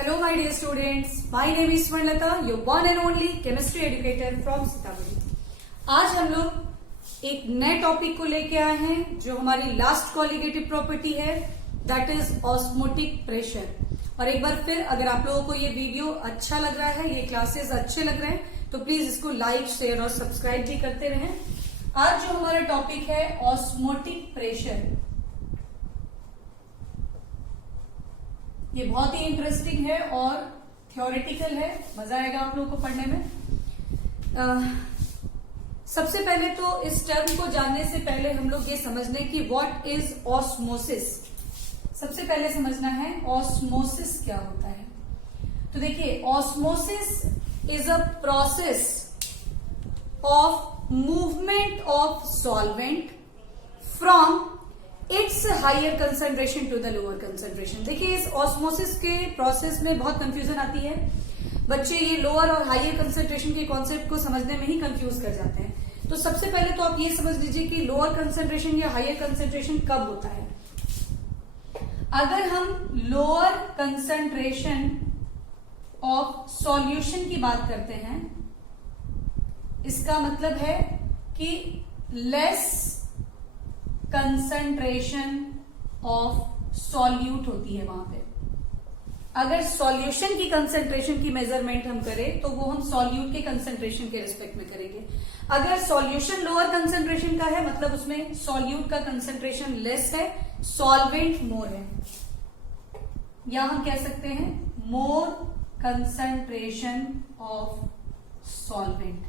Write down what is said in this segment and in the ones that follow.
Hello my dear students, my name is Swarnlata, your one and only chemistry educator from Sitamarhi. आज हम लोग एक नए टॉपिक को लेके आए हैं जो हमारी लास्ट कॉलिगेटिव प्रॉपर्टी है, दैट इज ऑस्मोटिक प्रेशर। और एक बार फिर अगर आप लोगों को ये वीडियो अच्छा लग रहा है, ये क्लासेस अच्छे लग रहे हैं तो प्लीज इसको लाइक, शेयर और सब्सक्राइब भी करते रहें। आज जो हमारा टॉपिक है ऑस्मोटिक प्रेशर, ये बहुत ही इंटरेस्टिंग है और थ्योरेटिकल है, मजा आएगा आप लोगों को पढ़ने में। सबसे पहले तो इस टर्म को जानने से पहले हम लोग ये समझ लें कि व्हाट इज ऑस्मोसिस। सबसे पहले समझना है ऑस्मोसिस क्या होता है। तो देखिए, osmosis is a process of movement of solvent from its higher concentration to the lower concentration. देखिए, इस ऑस्मोसिस के प्रोसेस में बहुत कंफ्यूजन आती है। बच्चे ये लोअर और हायर कंसंट्रेशन के कॉन्सेप्ट को समझने में ही कंफ्यूज कर जाते हैं। तो सबसे पहले तो आप ये समझ लीजिए कि लोअर कंसंट्रेशन या हायर कंसंट्रेशन कब होता है। अगर हम लोअर कंसंट्रेशन ऑफ सॉल्यूशन की बात करते हैं, इसका मतलब है कि लेस कंसंट्रेशन ऑफ सॉल्यूट होती है वहां पे। अगर सॉल्यूशन की कंसंट्रेशन की मेजरमेंट हम करें तो वो हम सॉल्यूट के कंसंट्रेशन के रिस्पेक्ट में करेंगे। अगर सॉल्यूशन लोअर कंसंट्रेशन का है मतलब उसमें सॉल्यूट का कंसंट्रेशन लेस है, सॉल्वेंट मोर है, या हम कह सकते हैं मोर कंसंट्रेशन ऑफ सॉल्वेंट।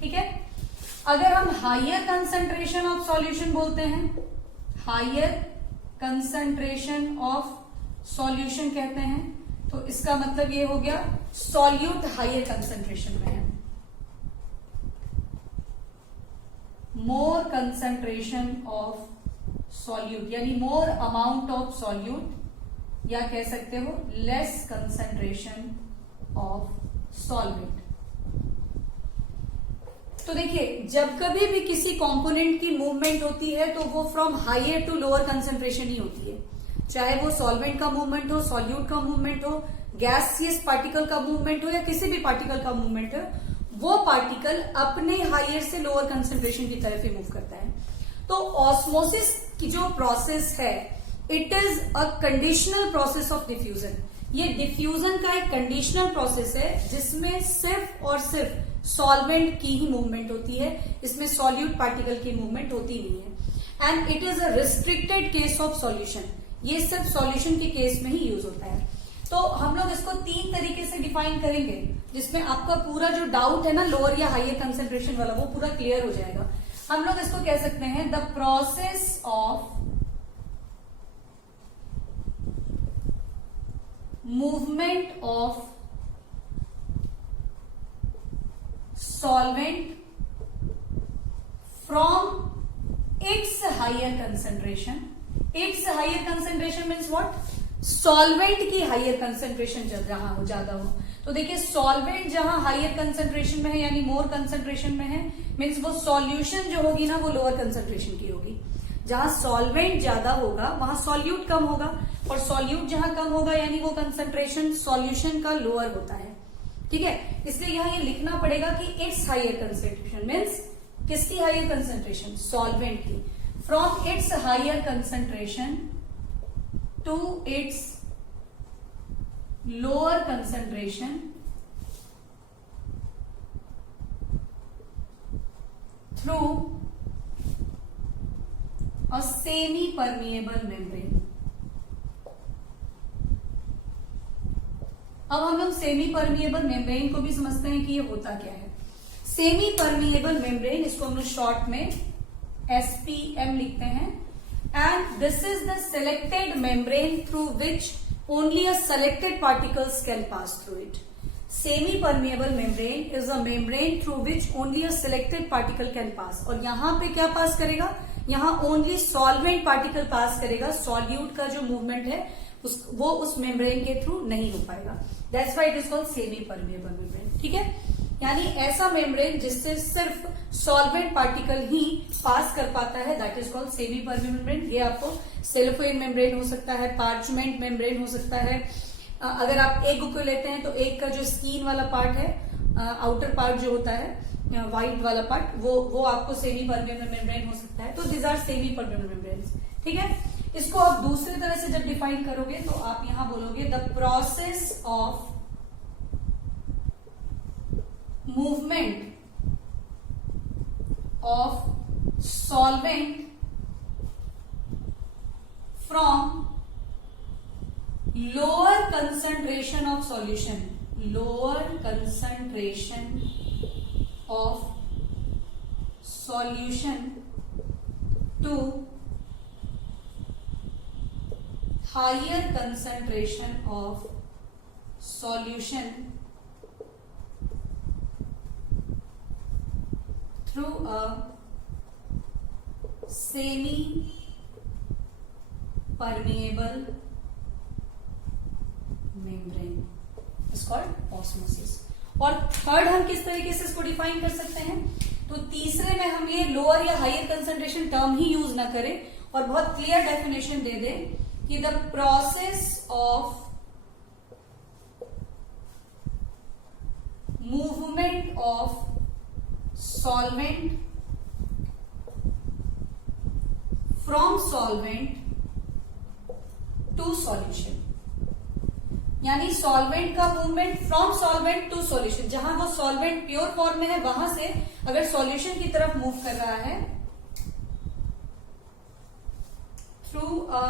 ठीक है। अगर हम हायर कंसंट्रेशन ऑफ सॉल्यूशन बोलते हैं, हायर कंसंट्रेशन ऑफ सॉल्यूशन कहते हैं, तो इसका मतलब ये हो गया सॉल्यूट हायर कंसंट्रेशन में है, मोर कंसंट्रेशन ऑफ सॉल्यूट, यानी मोर अमाउंट ऑफ सॉल्यूट, या कह सकते हो लेस कंसंट्रेशन ऑफ सॉल्वेंट। तो देखिए, जब कभी भी किसी कंपोनेंट की मूवमेंट होती है तो वो from higher to lower concentration ही होती है। चाहे वो सॉल्वेंट का मूवमेंट हो, सॉल्यूट का मूवमेंट हो, गैसियस पार्टिकल का मूवमेंट हो, या किसी भी पार्टिकल का मूवमेंट हो, वो पार्टिकल अपने हायर से लोअर कंसंट्रेशन की तरफ ही मूव करता है। तो ऑस्मोसिस की जो प्रोसेस है, it is a conditional process of diffusion. ये डिफ्यूजन का एक कंडीशनल प्रोसेस है जिसमें सिर्फ और सिर्फ सॉल्वेंट की ही मूवमेंट होती है, इसमें सॉल्यूट पार्टिकल की मूवमेंट होती नहीं है। And it is a restricted case of solution, ये सिर्फ सॉल्यूशन के केस में ही यूज होता है। तो हम लोग इसको तीन तरीके से डिफाइन करेंगे जिसमें आपका पूरा जो डाउट है ना लोअर या हायर कंसंट्रेशन वाला, वो पूरा क्लियर हो जाएगा। हम लोग इसको कह सकते हैं the process of movement of solvent from its higher concentration. Its higher concentration means what? Solvent की higher concentration जहां हो, ज्यादा हो। तो देखिए, solvent जहां higher concentration में है यानी more concentration में है, means वो solution जो होगी ना वो lower concentration की होगी। जहां solvent ज्यादा होगा वहां solute कम होगा, और solute जहां कम होगा यानी वो concentration solution का lower होता है। ठीक है, इसलिए यहां ये लिखना पड़ेगा कि इट्स हायर कंसंट्रेशन मीन्स किसकी हायर कंसंट्रेशन? सॉल्वेंट की। From its higher concentration to its lower concentration through a semi permeable membrane. अब हम लोग सेमी परमिएबल मेम्ब्रेन को भी समझते हैं कि ये होता क्या है। सेमी परमिएबल मेम्ब्रेन, इसको हम लोग शॉर्ट में SPM लिखते हैं। And this is the selected membrane through which only a selected particles can pass through it. Semi permeable membrane is a membrane through which only a selected particle can pass. और यहां पे क्या पास करेगा? यहां only solvent particle pass करेगा, solute का जो movement है वो उस मेम्ब्रेन के थ्रू नहीं हो पाएगा। That's why it is called semi permeable membrane. ठीक है, यानी ऐसा मेम्ब्रेन जिससे सिर्फ सॉल्वेंट पार्टिकल ही पास कर पाता है, that is called semi permeable membrane. ये आपको सेलोफेन मेम्ब्रेन हो सकता है, पार्चमेंट मेम्ब्रेन हो सकता है, अगर आप एग को लेते हैं तो एग का जो स्किन वाला पार्ट है, आउटर पार्ट जो होता है व्हाइट वाला पार्ट, वो आपको सेमी परमेबल मेम्ब्रेन हो सकता है। तो this are semi permeable membranes, ठीक है। इसको आप दूसरी तरह से जब डिफाइन करोगे तो आप यहां बोलोगे the process of movement of solvent from lower concentration of solution, lower concentration of solution to higher concentration of solution through a semi permeable membrane is called osmosis. और थर्ड हम किस तरीके से इसको डिफाइन कर सकते हैं, तो तीसरे में हम ये लोअर या हायर कंसंट्रेशन टर्म ही यूज ना करें और बहुत क्लियर डेफिनेशन दे दें कि the process of movement of solvent from solvent to solution, यानी सॉल्वेंट का movement from solvent to solution, जहां वो सॉल्वेंट प्योर फॉर्म में है वहां से अगर सॉल्यूशन की तरफ मूव कर रहा है through a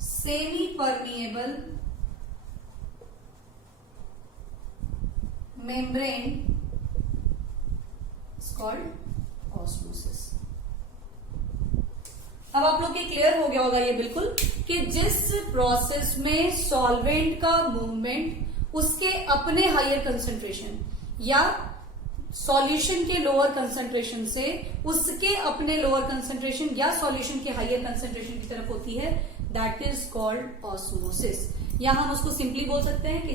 semi permeable membrane is called osmosis. अब आप लोग के क्लियर हो गया होगा ये बिल्कुल कि जिस प्रोसेस में सॉल्वेंट का मूवमेंट उसके अपने हायर कंसंट्रेशन या सॉल्यूशन के लोअर कंसंट्रेशन से उसके अपने लोअर कंसंट्रेशन या सॉल्यूशन के हायर कंसंट्रेशन की तरफ होती है, दैट इज कॉल्ड ऑस्मोसिस। या हम उसको सिंपली बोल सकते हैं कि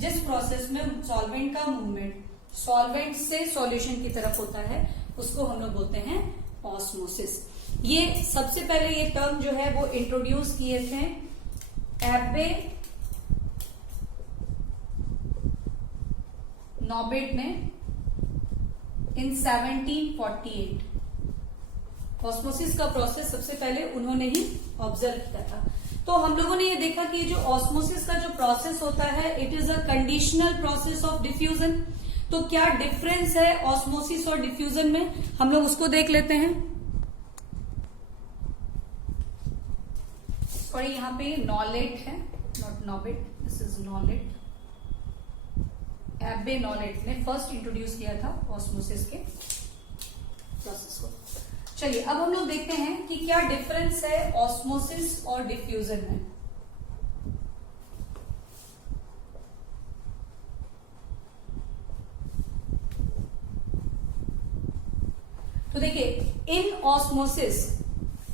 जिस प्रोसेस में सॉल्वेंट का मूवमेंट सॉल्वेंट से सॉल्यूशन की तरफ होता है उसको हम लोग बोलते हैं ऑस्मोसिस। ये सबसे पहले ये टर्म जो है वो इंट्रोड्यूस किए थे एब्बे नॉबेट ने इन 1748। ऑस्मोसिस का प्रोसेस सबसे पहले उन्होंने ही ऑब्जर्व किया था। तो हम लोगों ने ये देखा कि जो ऑस्मोसिस का जो प्रोसेस होता है it is a conditional process of diffusion. तो क्या डिफरेंस है ऑस्मोसिस और डिफ्यूजन में, हम लोग उसको देख लेते हैं। और यहां पे नॉलेट है, नॉट नॉबेट, दिस इज नॉलेट। एब्बे नॉलेट ने फर्स्ट इंट्रोड्यूस किया था ऑस्मोसिस के प्रोसेस को। चलिए अब हम लोग देखते हैं कि क्या डिफरेंस है ऑस्मोसिस और डिफ्यूजन में। तो देखिए, in osmosis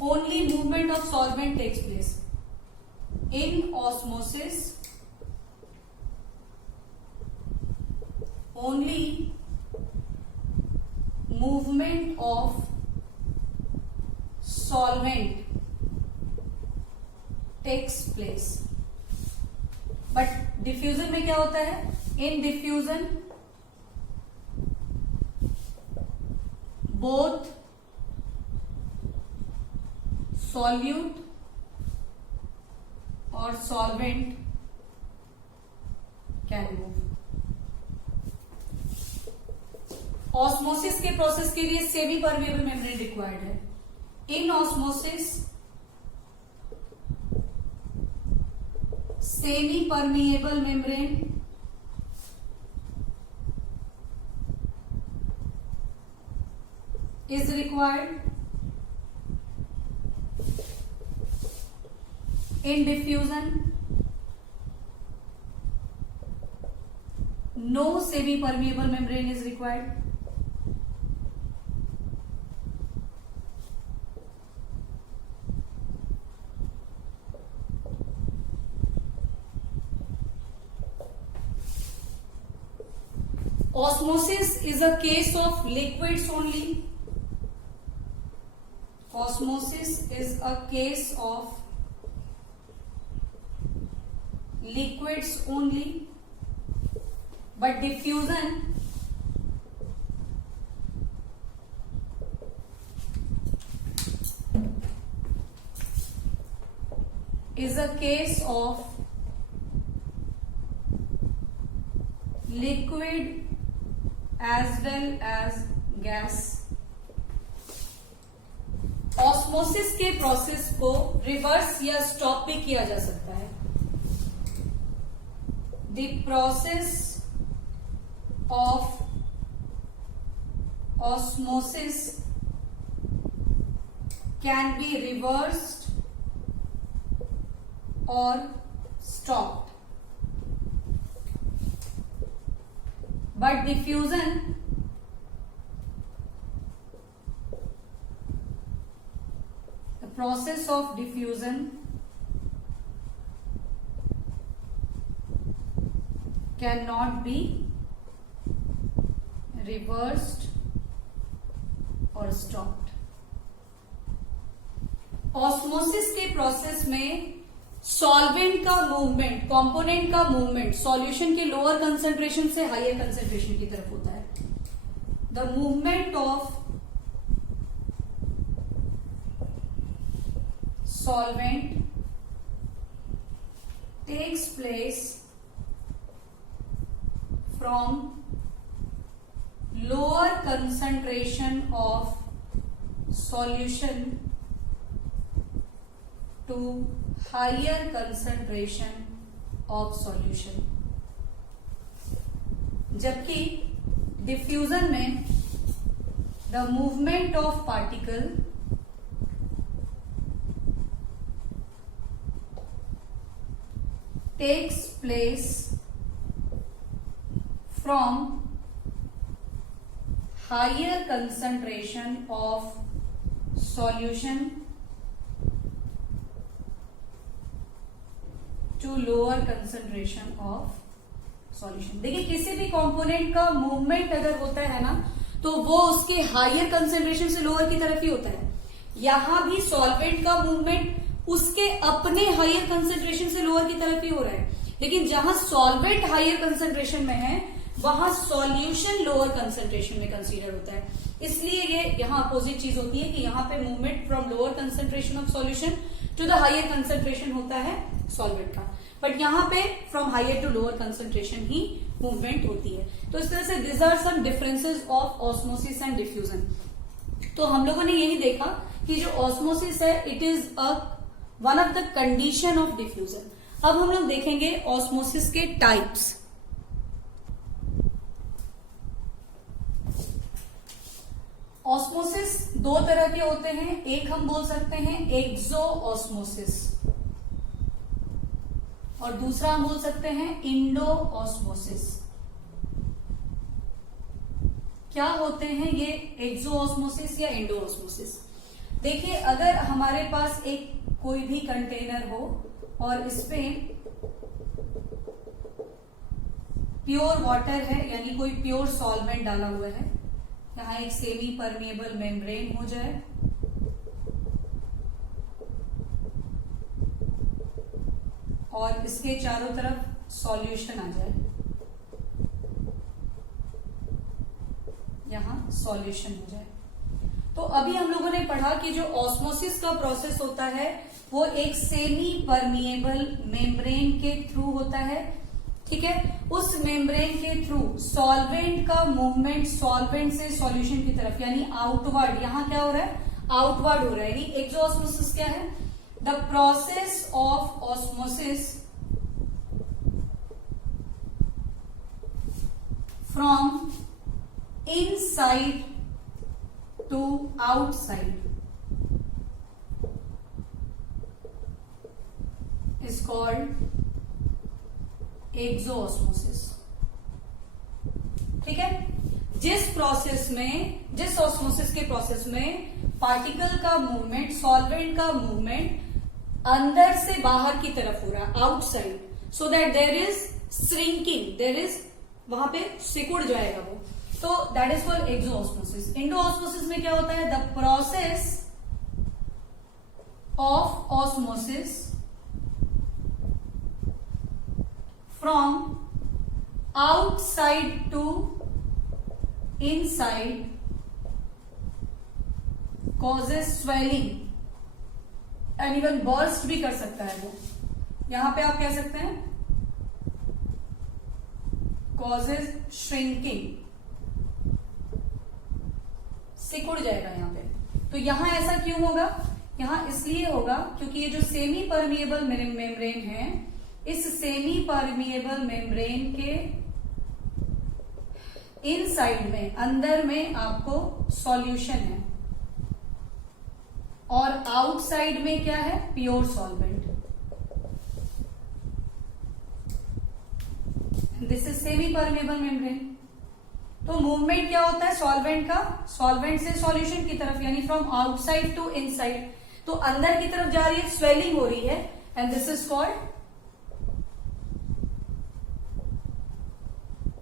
only movement of solvent takes place. In osmosis only movement of solvent takes place, but diffusion में क्या होता है, in diffusion both solute और solvent can move। ऑस्मोसिस के प्रोसेस के लिए सेमी परमेबल मेम्ब्रेन रिक्वायर्ड है। In osmosis semi permeable membrane is required. In diffusion no semi permeable membrane is required. Osmosis is a case of liquids only. Osmosis is a case of liquids only, but diffusion is a case of liquid as well as gas. Osmosis के process को reverse या stop भी किया जा सकता है. The process of osmosis can be reversed और stopped, but diffusion process of diffusion cannot be reversed or stopped. Osmosis के प्रोसेस में सॉल्वेंट का मूवमेंट, कंपोनेंट का मूवमेंट सॉल्यूशन के लोअर कंसंट्रेशन से हायर कंसंट्रेशन की तरफ होता है. The movement of solvent takes place from lower concentration of solution to higher concentration of solution. जबकि डिफ्यूजन में the movement of particle takes place from higher concentration of solution to lower concentration of solution. देखिए किसी भी component का movement अगर होता है ना तो वो उसके हायर कंसेंट्रेशन से लोअर की तरफ ही होता है. यहां भी सॉल्वेंट का मूवमेंट उसके अपने हायर कंसेंट्रेशन से लोअर की तरफ ही हो रहा है, लेकिन जहां सॉल्वेंट हायर कंसेंट्रेशन में है वहां सॉल्यूशन लोअर कंसेंट्रेशन में कंसीडर होता है. इसलिए ये यहां अपोजिट चीज होती है कि यहां पे movement from lower concentration of solution to the higher concentration होता है सॉल्वेंट का, बट यहां पे from higher to lower concentration ही मूवमेंट होती है. तो इस तरह से this are some differences of osmosis and diffusion. तो हम लोगों ने यही देखा कि जो ऑस्मोसिस है it is a one of the condition of diffusion. अब हम लोग देखेंगे ऑस्मोसिस के टाइप्स. ऑस्मोसिस दो तरह के होते हैं. एक हम बोल सकते हैं एक्सो ऑस्मोसिस और दूसरा हम बोल सकते हैं इंडो ऑस्मोसिस. क्या होते हैं ये एक्सो ऑस्मोसिस या इंडो ऑस्मोसिस? देखिए अगर हमारे पास एक कोई भी कंटेनर हो और इसपे प्योर वाटर है यानी कोई प्योर सॉल्वेंट डाला हुआ है, यहां एक सेमी परमेएबल मेम्ब्रेन हो जाए और इसके चारों तरफ सॉल्यूशन आ जाए, यहां सॉल्यूशन हो जाए. तो अभी हम लोगों ने पढ़ा कि जो ऑस्मोसिस का प्रोसेस होता है वो एक सेमी परमिएबल मेम्ब्रेन के थ्रू होता है. ठीक है, उस मेम्ब्रेन के थ्रू सॉल्वेंट का मूवमेंट सॉल्वेंट से सॉल्यूशन की तरफ यानी आउटवर्ड, यहां क्या हो रहा है आउटवर्ड हो रहा है. यानी एक्सोऑस्मोसिस क्या है? The process of osmosis from inside to outside is called exoosmosis. ठीक है, जिस ऑस्मोसिस के प्रोसेस में पार्टिकल का मूवमेंट सॉल्वेंट का मूवमेंट अंदर से बाहर की तरफ हो रहा है outside, so that there is shrinking, there is वहां पे सिकुड़ जाएगा वो, तो that is called exosmosis. Endosmosis में क्या होता है? The process of osmosis from outside to inside causes swelling and even burst भी कर सकता है वो। यहां पे आप कह सकते हैं कॉजेज श्रिंकिंग, सिकुड़ जाएगा यहां पे। तो यहां ऐसा क्यों होगा? यहां इसलिए होगा क्योंकि ये जो सेमी परमिएबल मेम्ब्रेन है, इस सेमी परमिएबल मेम्ब्रेन के इनसाइड में, अंदर में आपको सॉल्यूशन है और आउटसाइड में क्या है? Pure solvent. This is semi permeable membrane. तो मूवमेंट क्या होता है सॉल्वेंट का? सॉल्वेंट से सॉल्यूशन की तरफ, यानी फ्रॉम आउटसाइड टू इनसाइड। तो अंदर की तरफ जा रही है, स्वेलिंग हो रही है, and this is called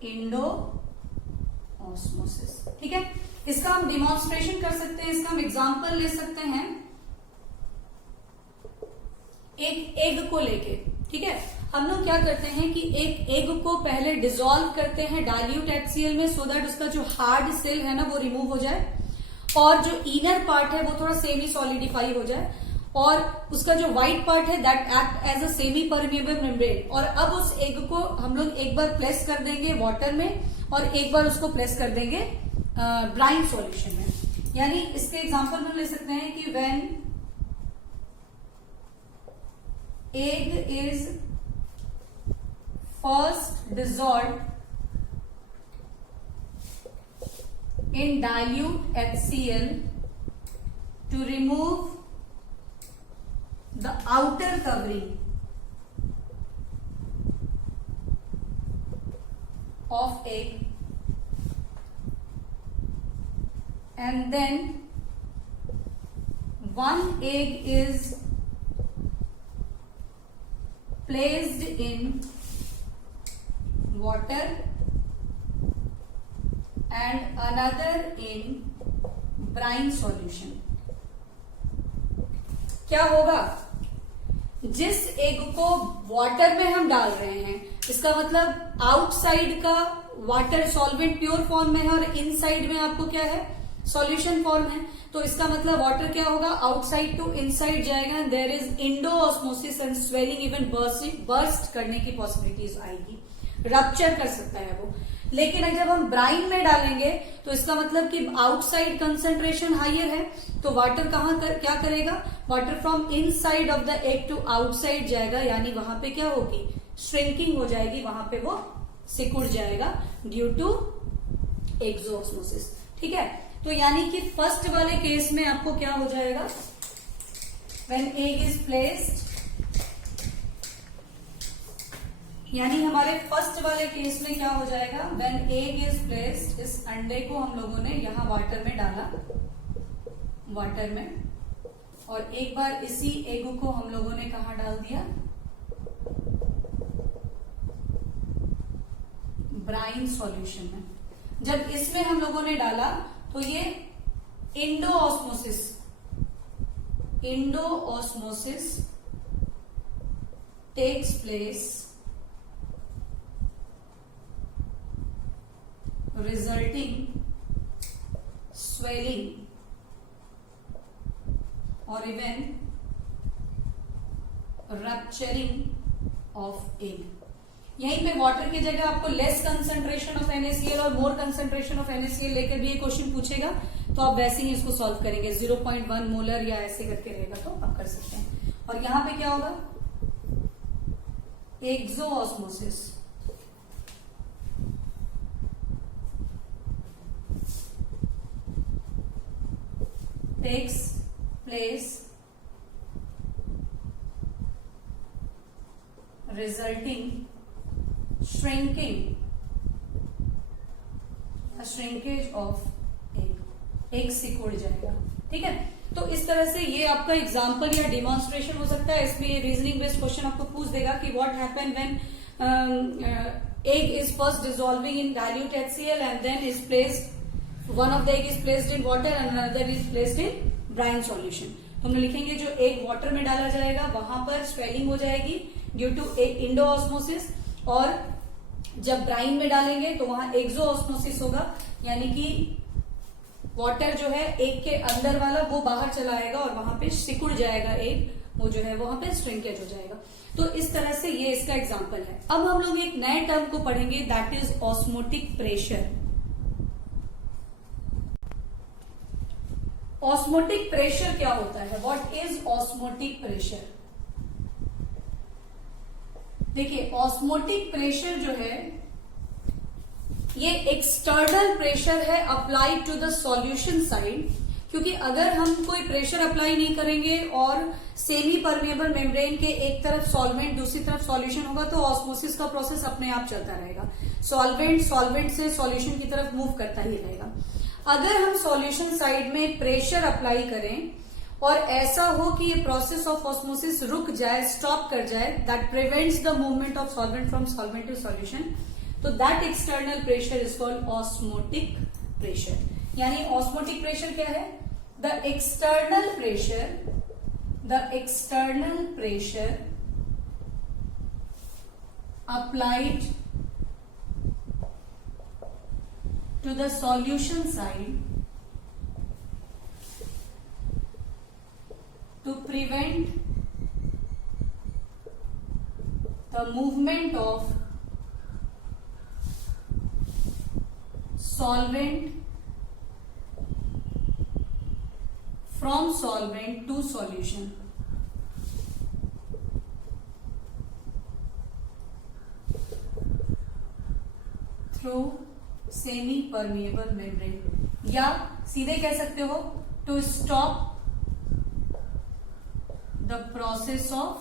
Indo osmosis. ठीक है, इसका हम डिमॉन्स्ट्रेशन कर सकते हैं, इसका हम एग्जाम्पल ले सकते हैं एक एग को लेके। ठीक है, हम लोग क्या करते हैं कि एक एग को पहले डिसॉल्व करते हैं डाइल्यूट HCl में, सो दैट उसका जो हार्ड सेल है ना वो रिमूव हो जाए और जो इनर पार्ट है वो थोड़ा सेमी सॉलिडिफाई हो जाए, और उसका जो व्हाइट पार्ट है that act as a semi permeable membrane. और अब उस एग को हम लोग एक बार प्लेस कर देंगे वाटर में और एक बार उसको प्लेस कर देंगे ब्राइन सॉल्यूशन में। यानी इसके एग्जांपल में ले सकते हैं कि when egg is first dissolved in dilute HCl to remove the outer covering of egg, and then one egg is placed in water and another in brine solution। क्या होगा? जिस एग को वाटर में हम डाल रहे हैं, इसका मतलब आउटसाइड का वाटर सॉल्वेंट प्योर फॉर्म में है और इनसाइड में आपको क्या है? सॉल्यूशन फॉर्म है। तो इसका मतलब वाटर क्या होगा? आउटसाइड टू इनसाइड जाएगा, and there is endosmosis and swelling, even burst करने की पॉसिबिलिटीज आएगी, रप्चर कर सकता है वो। लेकिन जब हम ब्राइन में डालेंगे तो इसका मतलब कि आउटसाइड कंसंट्रेशन हाइयर है, तो वाटर क्या करेगा? Water from inside of the egg to outside जाएगा, यानी वहां पे क्या होगी? श्रिंकिंग हो जाएगी, वहां पे वो सिकुड़ जाएगा ड्यू टू एक्सोऑस्मोसिस। ठीक है, तो यानी कि फर्स्ट वाले केस में आपको क्या हो जाएगा? व्हेन एग इज प्लेस्ड, यानी हमारे फर्स्ट वाले केस में क्या हो जाएगा? व्हेन एग इज प्लेस्ड, इस अंडे को हम लोगों ने यहां वाटर में डाला, वाटर में, और एक बार इसी एग को हम लोगों ने कहा डाल दिया? ब्राइन सॉल्यूशन में। जब इसमें हम लोगों ने डाला तो ये endosmosis takes place, resulting swelling or even rupturing of egg। यहीं पे वाटर की जगह आपको लेस कंसंट्रेशन ऑफ NaCl और मोर कंसंट्रेशन ऑफ NaCl लेकर भी ये क्वेश्चन पूछेगा, तो आप वैसे ही इसको सॉल्व करेंगे। 0.1 मोलर या ऐसे करके रहेगा तो आप कर सकते हैं। और यहां पे क्या होगा? एक्सोऑस्मोसिस, takes place resulting shrinking, a shrinkage of egg सिकुड़ जाएगा। ठीक है, तो इस तरह से ये आपका एग्जाम्पल या डिमॉन्स्ट्रेशन हो सकता है। इसमें रीजनिंग बेस्ड क्वेश्चन आपको पूछ देगा कि what happen when egg is first dissolving in dilute HCl and then is placed, one of the egg is placed in water and another is placed in brine solution। तो हम लिखेंगे जो egg water में डाला जाएगा वहां पर swelling हो जाएगी ड्यू टू इंडो ऑस्मोसिस, और जब ब्राइन में डालेंगे तो वहां एक्सो ऑस्मोसिस होगा, यानी कि वाटर जो है एक के अंदर वाला वो बाहर चला आएगा और वहां पे सिकुड़ जाएगा, एक वो जो है वहां पे श्रिंकेज हो जाएगा। तो इस तरह से ये इसका एग्जांपल है। अब हम लोग एक नए टर्म को पढ़ेंगे, that is osmotic pressure. Osmotic pressure क्या होता है? What is osmotic pressure? देखिए, ऑस्मोटिक प्रेशर जो है ये एक्सटर्नल प्रेशर है applied to the solution side, क्योंकि अगर हम कोई प्रेशर अप्लाई नहीं करेंगे और सेमी परमेबल मेम्ब्रेन के एक तरफ सॉल्वेंट दूसरी तरफ सॉल्यूशन होगा तो ऑस्मोसिस का प्रोसेस अपने आप चलता रहेगा। सॉल्वेंट से सॉल्यूशन की तरफ मूव करता ही रहेगा। अगर हम सॉल्यूशन साइड में प्रेशर अप्लाई करें और ऐसा हो कि ये प्रोसेस ऑफ ऑस्मोसिस रुक जाए, स्टॉप कर जाए, that prevents the movement of solvent from solvent to solution, तो that external pressure is called osmotic pressure. यानी ऑस्मोटिक प्रेशर क्या है? The external pressure applied to the solution side to prevent the movement of solvent from solvent to solution. Through semi permeable membrane, या सीधे कह सकते हो to stop the process of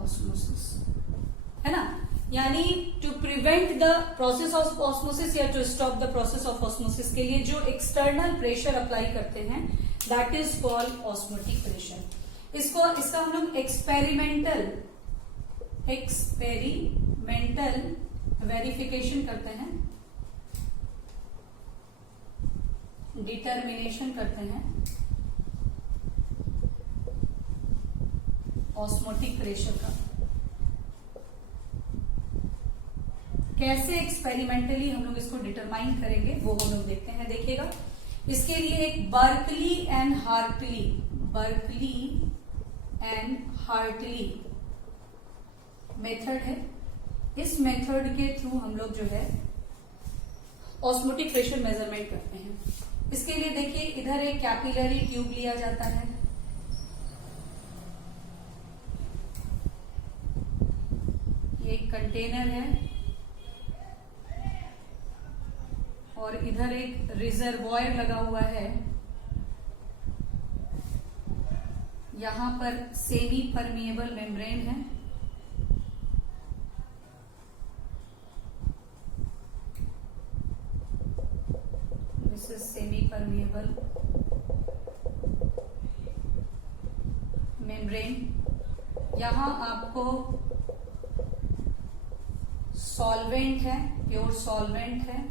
osmosis, है ना? यानी to prevent the process of osmosis या to stop the process of osmosis के लिए जो एक्सटर्नल प्रेशर अप्लाई करते हैं, that is called osmotic pressure. इसका हम लोग एक्सपेरिमेंटल वेरिफिकेशन करते हैं, डिटर्मिनेशन करते हैं ऑस्मोटिक प्रेशर का। कैसे एक्सपेरिमेंटली हम लोग इसको डिटरमाइन करेंगे वो हम लोग देखते हैं। देखिएगा, इसके लिए एक बर्कली एंड हार्टली मेथड है। इस मेथड के थ्रू हम लोग जो है ऑस्मोटिक प्रेशर मेजरमेंट करते हैं। इसके लिए देखिए, इधर एक कैपिलरी ट्यूब लिया जाता है, ये एक कंटेनर है, और इधर एक रिजर्वॉयर लगा हुआ है। यहां पर सेमी परमिएबल मेम्ब्रेन है, this is semi permeable membrane. यहां आपको सॉल्वेंट है, प्योर सॉल्वेंट है,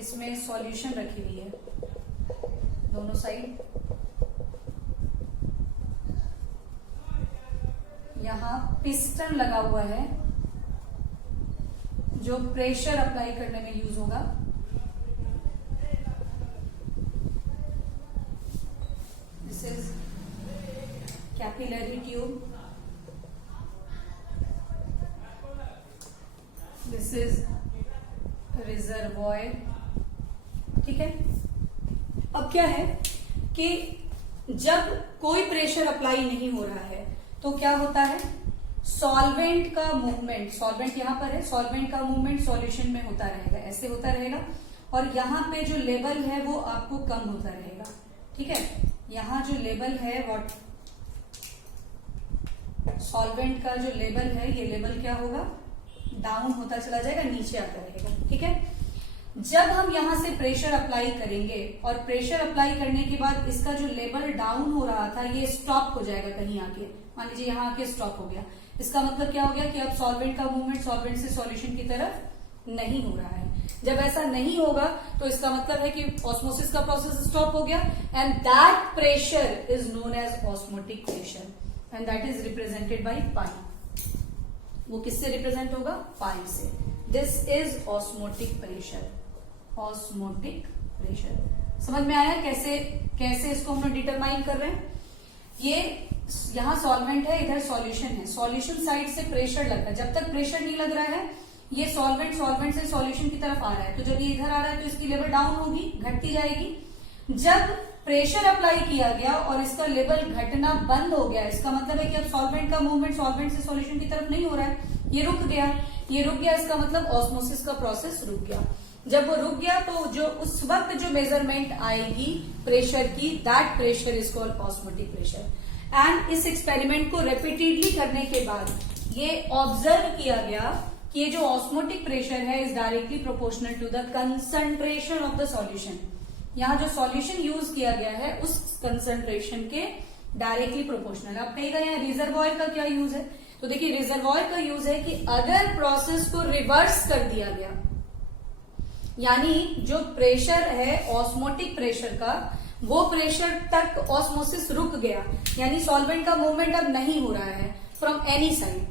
इसमें सॉल्यूशन रखी हुई है दोनों साइड। यहां पिस्टन लगा हुआ है जो प्रेशर अप्लाई करने में यूज होगा। This is capillary tube, this is reservoir. ठीक है, अब क्या है कि जब कोई प्रेशर अप्लाई नहीं हो रहा है तो क्या होता है, सॉल्वेंट का मूवमेंट, सॉल्वेंट यहां पर है, सॉल्वेंट का मूवमेंट सॉल्यूशन में होता रहेगा, ऐसे होता रहेगा, और यहां पे जो लेवल है वो आपको कम होता रहेगा। ठीक है, यहां जो लेवल है, व्हाट सॉल्वेंट का जो लेवल है, ये लेवल क्या होगा, डाउन होता चला जाएगा, नीचे आता रहेगा। ठीक है, जब हम यहां से प्रेशर अप्लाई करेंगे और प्रेशर अप्लाई करने के बाद इसका जो लेवल डाउन हो रहा था ये स्टॉप हो जाएगा कहीं आके, मान लीजिए यहां आके स्टॉप हो गया। इसका मतलब क्या हो गया कि अब सॉल्वेंट का मूवमेंट सॉल्वेंट से सॉल्यूशन की तरफ नहीं हो रहा है। जब ऐसा नहीं होगा तो इसका मतलब है कि ऑस्मोसिस का प्रोसेस स्टॉप हो गया, and that pressure is known as osmotic pressure, and that is represented by pi. वो किससे रिप्रेजेंट होगा, पाई से। This is osmotic pressure, osmotic pressure. समझ में आया कैसे कैसे इसको हम लोग डिटरमाइन कर रहे हैं। ये यहाँ सॉल्वेंट है, इधर सॉल्यूशन है, सॉल्यूशन साइड से प्रेशर लग रहा है। जब तक प्रेशर नहीं लग रहा है ये सॉल्वेंट से सॉल्यूशन की तरफ आ रहा है, तो जब ये इधर आ रहा है तो इसकी लेवल डाउन होगी, घटती जाएगी। जब प्रेशर अप्लाई किया गया और इसका लेवल घटना बंद हो गया, इसका मतलब है कि अब सॉल्वेंट का मूवमेंट सॉल्वेंट से सॉल्यूशन की तरफ नहीं हो रहा है, ये रुक गया। ये रुक गया इसका मतलब ऑस्मोसिस का प्रोसेस रुक गया। जब वो रुक गया तो जो उस वक्त जो मेजरमेंट आएगी प्रेशर की, that pressure is called osmotic pressure. And इस एक्सपेरिमेंट को रिपीटेडली करने के बाद ये ऑब्जर्व किया गया कि ये जो ऑस्मोटिक प्रेशर है is directly proportional to the concentration of the solution. यहाँ जो सॉल्यूशन यूज किया गया है उस कंसंट्रेशन के डायरेक्टली प्रोपोर्शनल। आप कहेगा यहाँ रिजर्वॉयर का क्या यूज है, तो देखिए रिजर्वॉयर का यूज है कि अगर प्रोसेस को रिवर्स कर दिया गया, यानी जो प्रेशर है ऑस्मोटिक प्रेशर का, वो प्रेशर तक ऑस्मोसिस रुक गया, यानी सॉल्वेंट का मूवमेंट अब नहीं हो रहा है from any side,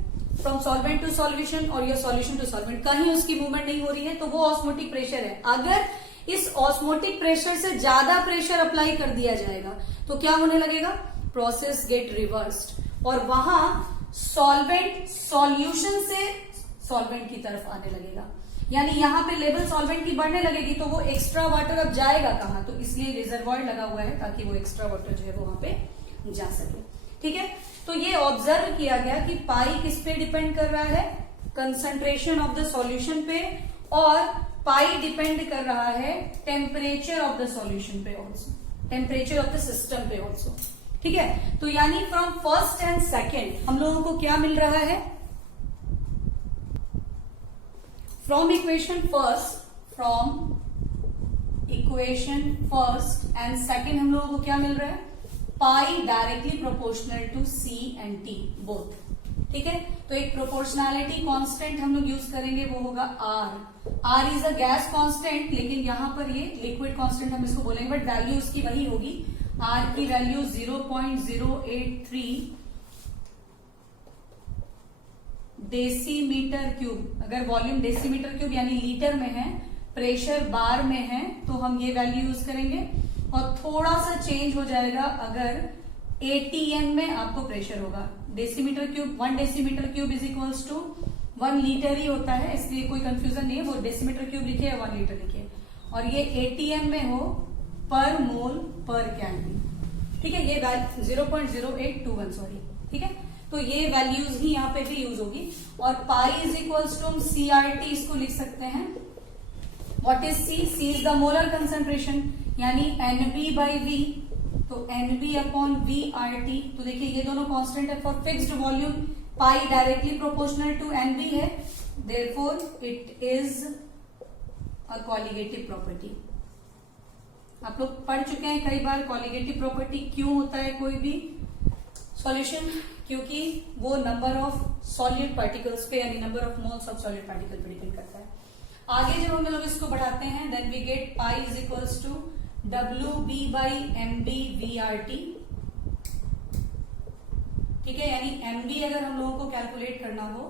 from solvent to solution और योर सॉल्यूशन टू सॉल्वेंट, कहीं उसकी मूवमेंट नहीं हो रही है, तो वो ऑस्मोटिक प्रेशर है। अगर इस ऑस्मोटिक प्रेशर से ज्यादा प्रेशर अप्लाई कर दिया जाएगा तो क्या होने लगेगा, प्रोसेस गेट रिवर्स्ड और वहां सॉल्वेंट सॉल्यूशन से सॉल्वेंट की तरफ आने लगेगा। यानी यहाँ पे लेवल सॉल्वेंट की बढ़ने लगेगी तो वो एक्स्ट्रा वाटर अब जाएगा कहाँ, तो इसलिए रिजर्वॉयर लगा हुआ है ताकि वो एक्स्ट्रा वाटर जो है वो वहां पे जा सके। ठीक है, तो ये ऑब्जर्व किया गया कि पाई किस पे डिपेंड कर रहा है, कंसंट्रेशन ऑफ द सॉल्यूशन पे, और पाई डिपेंड कर रहा है टेम्परेचर ऑफ द सॉल्यूशन पे also, temperature of the system पे ऑल्सो। ठीक है, तो यानी फ्रॉम फर्स्ट एंड सेकेंड हम लोगों को क्या मिल रहा है, from equation first and second हम लोगों को क्या मिल रहा है, pi directly proportional to C and T both. ठीक है, तो एक प्रोपोर्शनैलिटी कांस्टेंट हम लोग यूज करेंगे, वो होगा R is a gas constant, लेकिन यहां पर ये लिक्विड कांस्टेंट हम इसको बोलेंगे, बट वैल्यू उसकी वही होगी। आर की वैल्यू 0.083 डेसीमीटर क्यूब। अगर वॉल्यूम डेसीमीटर क्यूब यानी लीटर में है, प्रेशर बार में है, तो हम ये वैल्यू यूज करेंगे। और थोड़ा सा चेंज हो जाएगा अगर एटीएम में आपको प्रेशर होगा। Decimetre cube 1 decimetre cube is equals to 1 litre ही होता है, इसलिए कोई कंफ्यूजन नहीं है, वो डेसीमीटर क्यूब लिखे या 1 लीटर लिखे, और ये एटीएम में हो पर मोल पर कैलोरी। ठीक है, ये 0.0821 सॉरी। ठीक है, तो ये वैल्यूज ही यहाँ पे भी यूज होगी। और पाई इज इक्वल्स टू हम CRT इसको लिख सकते हैं। What is C? C is the molar concentration, यानी NB by V, तो NB अपॉन VRT। तो देखिए ये दोनों कांस्टेंट है for fixed volume, pi directly proportional to NB है, therefore it is a colligative property. आप लोग पढ़ चुके हैं कई बार कॉलिगेटिव प्रॉपर्टी क्यों होता है कोई भी सॉल्यूशन, क्योंकि वो नंबर ऑफ सॉलिड पार्टिकल्स पे यानी number of moles of solid particle पे डिपेंड करता है। आगे जब हम लोग इसको बढ़ाते हैं, then we get pi is equals to WB by MB VRT। ठीक है, यानी MB अगर हम लोगों को कैलकुलेट करना हो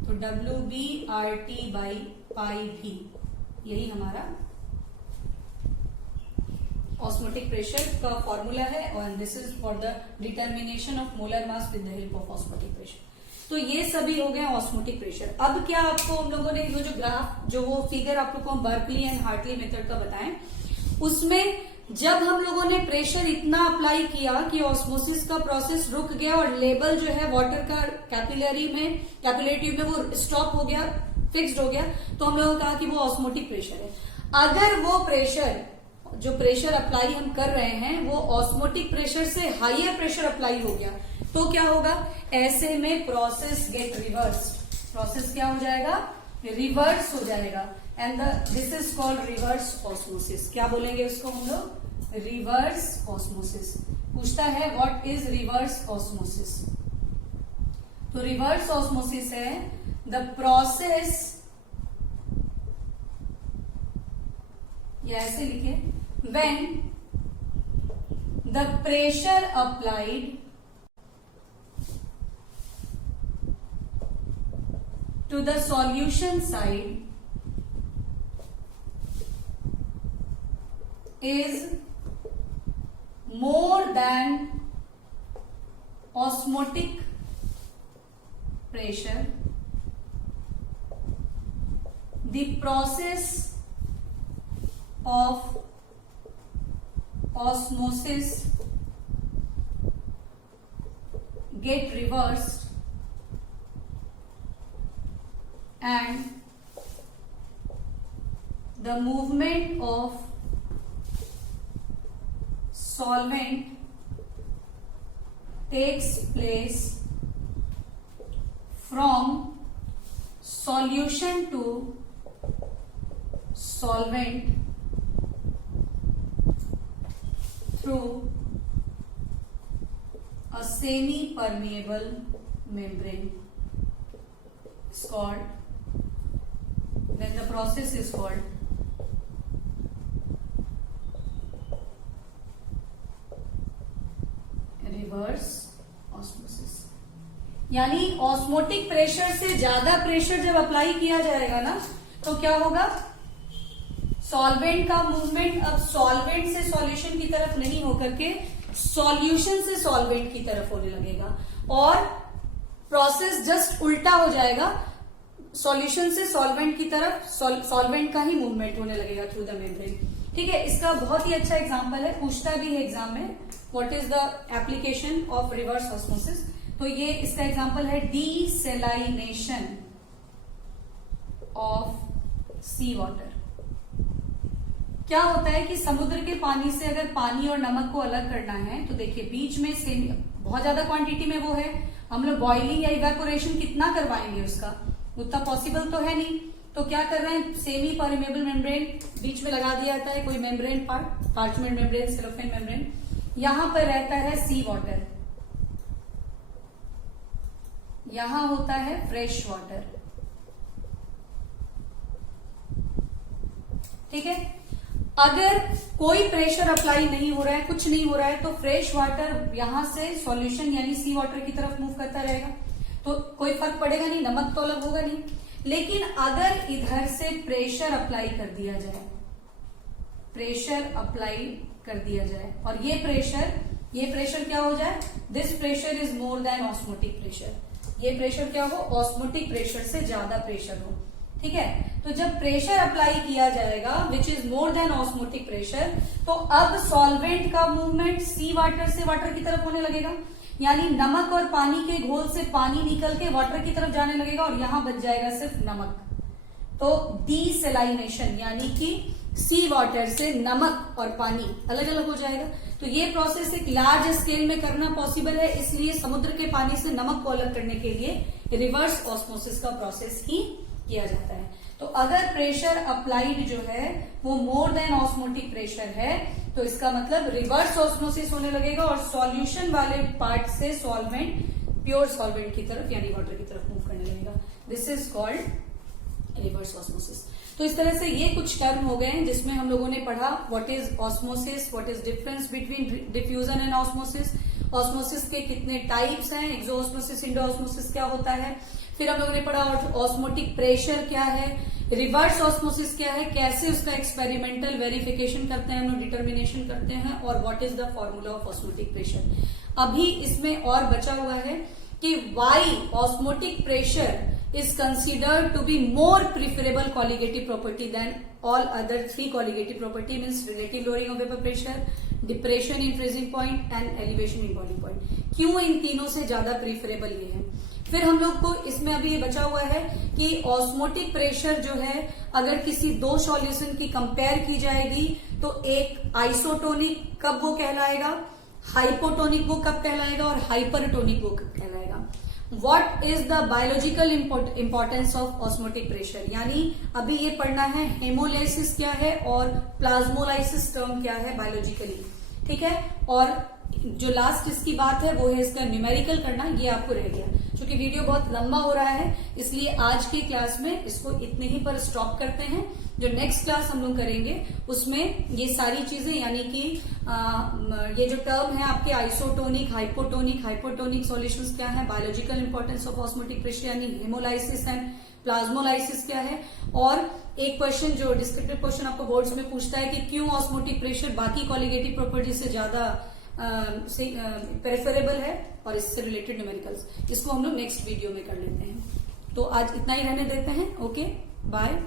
तो WB RT by पाई भी, यही हमारा ऑस्मोटिक प्रेशर का फॉर्मूला है, और this is for the determination of molar mass with the help of osmotic pressure. तो ये सभी हो गए ऑस्मोटिक प्रेशर। अब क्या आपको हम लोगों ने जो ग्राफ जो वो फिगर आप लोग को हम बर्कली एंड हार्टली मेथड का बताएं, उसमें जब हम लोगों ने प्रेशर इतना अप्लाई किया कि ऑस्मोसिस का प्रोसेस रुक गया और लेवल जो है वाटर का कैपिलरी में ट्यूब में वो स्टॉप हो गया, फिक्स्ड हो गया, तो हम लोगों ने कहा कि वो ऑस्मोटिक प्रेशर है। अगर वो प्रेशर जो प्रेशर अप्लाई हम कर रहे हैं वो ऑस्मोटिक प्रेशर से हायर प्रेशर अप्लाई हो गया तो क्या होगा, ऐसे में प्रोसेस गेट रिवर्स, प्रोसेस क्या हो जाएगा, रिवर्स हो जाएगा, and this is called reverse osmosis. क्या बोलेंगे इसको हम लोग, रिवर्स ऑस्मोसिस। पूछता है व्हाट इज रिवर्स ऑस्मोसिस, तो रिवर्स ऑस्मोसिस है द प्रोसेस, या ऐसे लिखे, when the pressure applied to the solution side is more than osmotic pressure, the process of osmosis get reversed and the movement of solvent takes place from solution to solvent through a semi-permeable membrane. It's called, then the process is called reverse osmosis. यानी osmotic pressure से ज्यादा pressure जब apply किया जाएगा ना तो क्या होगा, सॉल्वेंट का मूवमेंट अब सॉल्वेंट से सॉल्यूशन की तरफ नहीं होकर के सॉल्यूशन से सॉल्वेंट की तरफ होने लगेगा और प्रोसेस जस्ट उल्टा हो जाएगा, सॉल्यूशन से सॉल्वेंट की तरफ सॉल्वेंट का ही मूवमेंट होने लगेगा थ्रू द मेम्ब्रेन। ठीक है, इसका बहुत ही अच्छा एग्जांपल है, पूछता भी है एग्जाम में, what is the application of reverse osmosis. तो ये इसका एग्जांपल है डीसेलाइनेशन ऑफ सी वाटर। क्या होता है कि समुद्र के पानी से अगर पानी और नमक को अलग करना है तो देखिए बीच में से बहुत ज्यादा क्वांटिटी में वो है, हम लोग बॉइलिंग या इवेपोरेशन कितना करवाएंगे उसका, उतना पॉसिबल तो है नहीं। तो क्या कर रहे हैं, सेमी परमेबल मेम्ब्रेन बीच में लगा दिया जाता है, कोई membrane part, parchment membrane, cellophane membrane, यहां पर रहता है सी वाटर, यहां होता है फ्रेश वाटर। ठीक है, अगर कोई प्रेशर अप्लाई नहीं हो रहा है, कुछ नहीं हो रहा है, तो फ्रेश वाटर यहां से सॉल्यूशन यानी सी वाटर की तरफ मूव करता रहेगा, तो कोई फर्क पड़ेगा नहीं, नमक तो अलग होगा नहीं। लेकिन अगर इधर से प्रेशर अप्लाई कर दिया जाए, प्रेशर अप्लाई कर दिया जाए और ये प्रेशर क्या हो जाए, this pressure is more than osmotic pressure, ये प्रेशर क्या हो, ऑस्मोटिक प्रेशर से ज्यादा प्रेशर हो। ठीक है, तो जब प्रेशर अप्लाई किया जाएगा which is more than osmotic pressure, तो अब सॉल्वेंट का मूवमेंट सी वाटर से वाटर की तरफ होने लगेगा, यानी नमक और पानी के घोल से पानी निकल के वाटर की तरफ जाने लगेगा और यहां बच जाएगा सिर्फ नमक। तो डीसेलाइनेशन यानी कि सी वाटर से नमक और पानी अलग अलग हो जाएगा। तो ये प्रोसेस एक लार्ज स्केल में करना पॉसिबल है, इसलिए समुद्र के पानी से नमक को अलग करने के लिए रिवर्स ऑस्मोसिस का प्रोसेस ही किया जाता है। तो अगर प्रेशर अप्लाइड जो है वो मोर देन ऑस्मोटिक प्रेशर है तो इसका मतलब रिवर्स ऑस्मोसिस होने लगेगा और सॉल्यूशन वाले पार्ट से सॉल्वेंट प्योर सॉल्वेंट की तरफ यानी वाटर की तरफ मूव करने लगेगा। This is called reverse osmosis. तो इस तरह से ये कुछ टर्म हो गए हैं जिसमें हम लोगों ने पढ़ा what is osmosis, what is difference between diffusion and osmosis, osmosis के कितने टाइप्स हैं, एक्सोऑस्मोसिस, इंडोऑस्मोसिस क्या होता है, फिर हम लोगों ने पढ़ा ऑस्मोटिक प्रेशर क्या है, रिवर्स ऑस्मोसिस क्या है, कैसे उसका एक्सपेरिमेंटल वेरिफिकेशन करते हैं, हम लोग डिटर्मिनेशन करते हैं, और what is the formula of osmotic pressure. अभी इसमें और बचा हुआ है कि why osmotic pressure is considered to be more preferable colligative property than all other three colligative property, means relative lowering of vapor pressure, depression in freezing point and elevation in boiling point। क्यों इन तीनों से ज्यादा preferable ये है। फिर हम लोग को इसमें अभी ये बचा हुआ है कि ऑस्मोटिक प्रेशर जो है अगर किसी दो सॉल्यूशन की कंपेयर की जाएगी तो एक आइसोटोनिक कब वो कहलाएगा, हाइपोटोनिक वो कब कहलाएगा और हाइपरटोनिक वो कब कहलाएगा। What is the biological importance of osmotic pressure, यानी अभी ये पढ़ना है हेमोलाइसिस क्या है और प्लाज्मोलाइसिस टर्म क्या है बायोलॉजिकली। ठीक है, और जो लास्ट इसकी बात है वो है इसका न्यूमेरिकल करना, ये आपको रह गया। क्योंकि वीडियो बहुत लंबा हो रहा है इसलिए आज की क्लास में इसको इतने ही पर स्टॉप करते हैं। जो नेक्स्ट क्लास हम लोग करेंगे उसमें ये सारी चीजें यानी कि ये जो टर्म है आपके आइसोटोनिक, हाइपोटोनिक, हाइपोटोनिक सॉल्यूशंस क्या है, biological importance of osmotic pressure यानी हेमोलाइसिस एंड प्लाज्मोलाइसिस क्या है, और एक क्वेश्चन जो डिस्क्रिप्टिव क्वेश्चन आपको बोर्ड्स में पूछता है कि क्यों ऑस्मोटिक प्रेशर बाकी कॉलिगेटिव प्रॉपर्टी से ज्यादा प्रेफरेबल है, और इससे रिलेटेड न्यूमेरिकल्स, इसको हम लोग नेक्स्ट वीडियो में कर लेते हैं। तो आज इतना ही रहने देते हैं। Okay, bye.